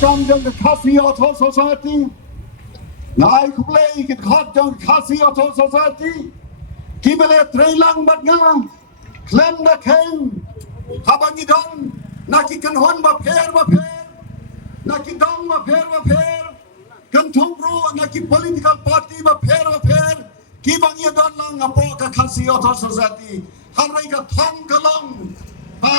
kam jong ke khasi auto society ngai kublei ke khat jong khasi auto society kibele trailang bat nga klem da ken habangi dong naki kan hon ba pher naki dong ba pher kan thongro naki political party ba pher ki bangi don lang apo ka khasi auto society harai ka thong kalong ba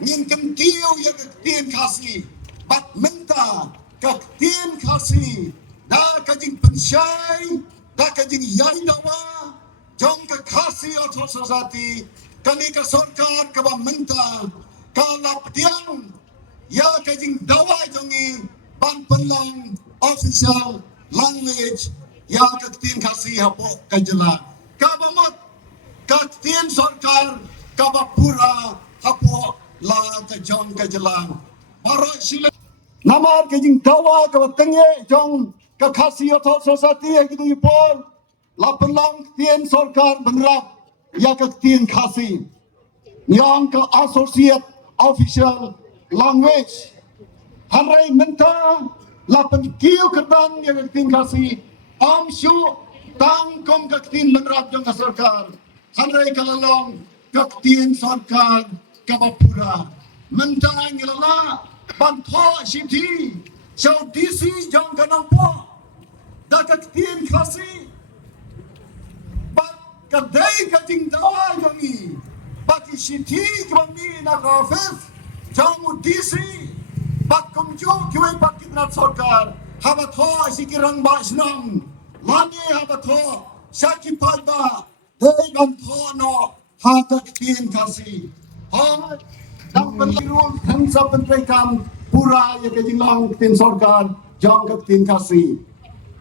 min kan tiu ya tien khasi bat menta ka tien khasi da ka jing pensyai da ka jing yai dawa jong ka khasi auto society kani ka sarkar ka ba menta ka lap tiang ya ka jing dawa jongi ban penlang official language ya ka tien khasi hapo ka Jylla ka ba mot ka tien sarkar ka ba pura hapo la ka jong ka Jylla para sila namar ke jing dawa ka tenge jong ka khasi auto society ya gitu ipol la penlang tien sarkar benrap ya ka tien khasi yang ka associate official language harai menta la pen kiu kedang ya ka tien khasi am shu tang kom ka tien benrap jong ka sarkar harai kalalong ka tien sarkar ka bapura menta ngilala ban tho shiti shau dc jong ka nampo da ka tien khasi bat ka dei ka ting dawa jongi baki shiti kami na ka office jong dc bat kum ju kiwe bat kitna sarkar haba tho sikirang ba snang lani haba tho shaki palba dei ban tho no ha ka tien khasi ha dang penlirul thang sa pentrekam pura ya ke jinglang tin sarkar jong ka tin khasi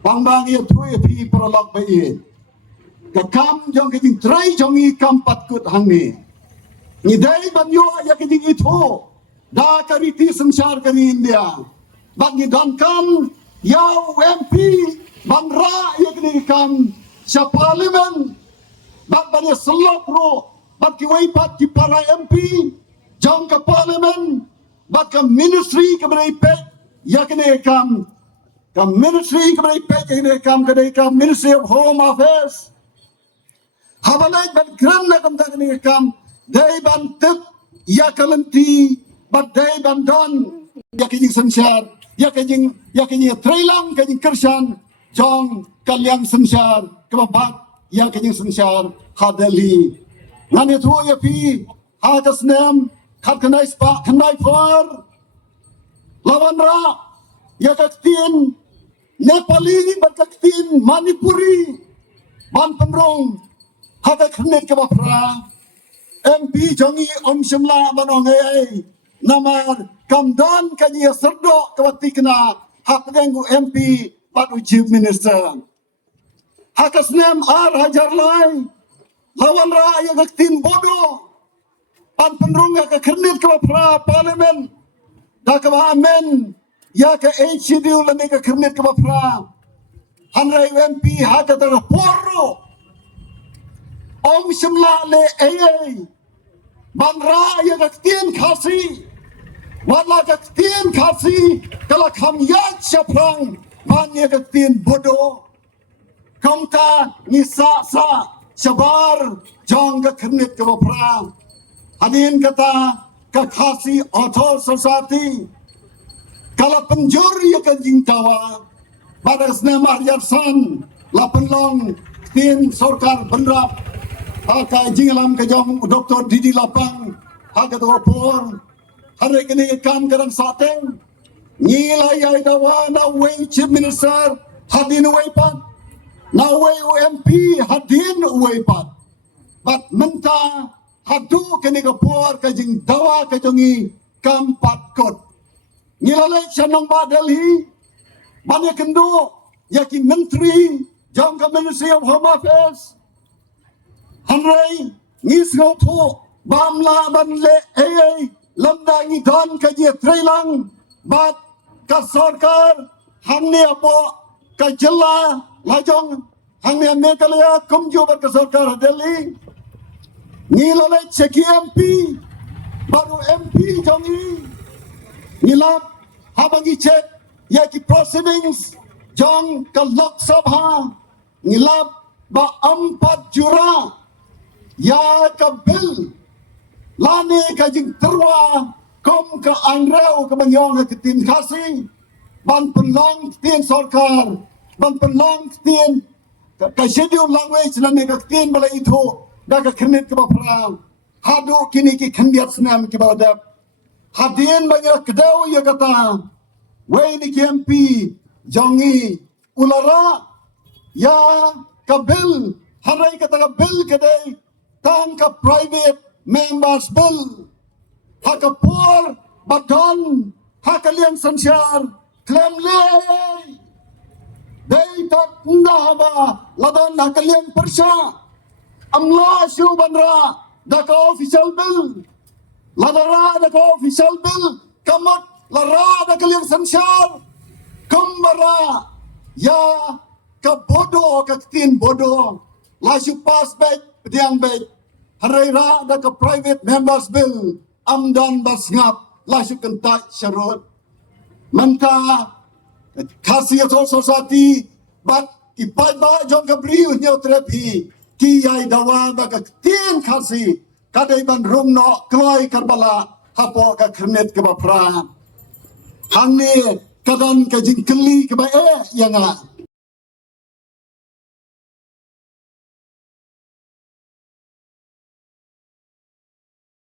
bang ya thui phi prolog ba ye ka kam jong ke jing trai jong i kam pat kut hang ni dai ban yo ya ke jing itho da ka riti samsar ka ni India ban ni dan kam yau mp ban ra ya ke ni kam sa parliament ban ya selok ro ban ki wai pat ki para mp jong ka parliament bat ka ministry ka brai pe ya ke ne kam ka ministry ka brai pe ke ne kam ka dei kam ministry of home affairs habalai ban kran na kam da ke ne kam dei ban tip ya kalanti bat dei ban don ya ke jing samsar ya ke jing trailang ke jing kersan jong kalyang samsar ka bat ya ke jing samsar hadali ngani thu ya pi ha kasnam khat kanai spa kanai for lawan ra ya kaktin Nepali bat kaktin Manipuri ban Pynrung ha ka Khyrnit ka bapra MP jongi om shimla banong ai namar kamdan ka ni sardo ka batikna ha pengu MP bat chief minister ha kasnam ar hajar lai lawan ra ya kaktin bodo pan Pynrung ya ka Khyrnit ka pra parliament da ka amen ya ka HCD la ni ka Khyrnit ka pra hanrai MP ha ka ta porro om shimla le ai ban ra ya ka tien khasi wala ka tien khasi kala kham ya chaprang man ya ka tien bodo kamta ni sa shabar jong ka Khyrnit ka pra hadin kata ka khasi auto society kala penjur ya ka jingtawa pada senamar yarsan la penlong tin sarkar benrap ka jingalam ka jong Dr. Didi Lapang ha ka por hari kini kam karan sateng nila ya dawa na way chief minister hadin way pat na way MP hadin way pat bat menta hadu kini ka por ka jing dawa ka jongi kam pat kot ngilalai chanong ba Delhi banya kendo yaki menteri jong ka Ministry of Home Affairs hanrai ngis ngopo bamla banle ai lamda ngi don ka je trailang bat ka sarkar hamne apo ka Jylla lajong hamne Meghalaya kumju bat ka sarkar Delhi ngilalai cheki MP baru MP jongi ngilap Habagi cek ya ki proceedings jong ke Lok Sabha ngilap ba 4 jura ya ke bil lani ka jing terwa kom ka angrau ka banyong ka tin khasi ban penlang tin sarkar ban penlang tin ka schedule language lani ka tin bala itu da ka Khyrnit ka pra hadu kini ki khandiat snam ki badap hadin bagi kedau ya kata wei ni KMP jongi ulara ya ka bil harai kata ka bil kedai tang ka private members bill hakapur badon hakalian sansyar klem le dei tak nahaba ladan hakalian persya amla shu banra da ka official bill ladara da ka official bill kamat lara da kalian sansyar kambara ya ka bodoh ka tin bodoh lasu pas baik diang baik harai ra da ka private members bill amdan basngap lasu kentak syarut manta khasiat society bat ipai ba jong ka briu nyau terapi ki yai dawa ba ka tin khasi kadai ban rum no kloi karbala Hapoh ka Khyrnit ka bapra hang ni kadan ka jingkeli ka ba yang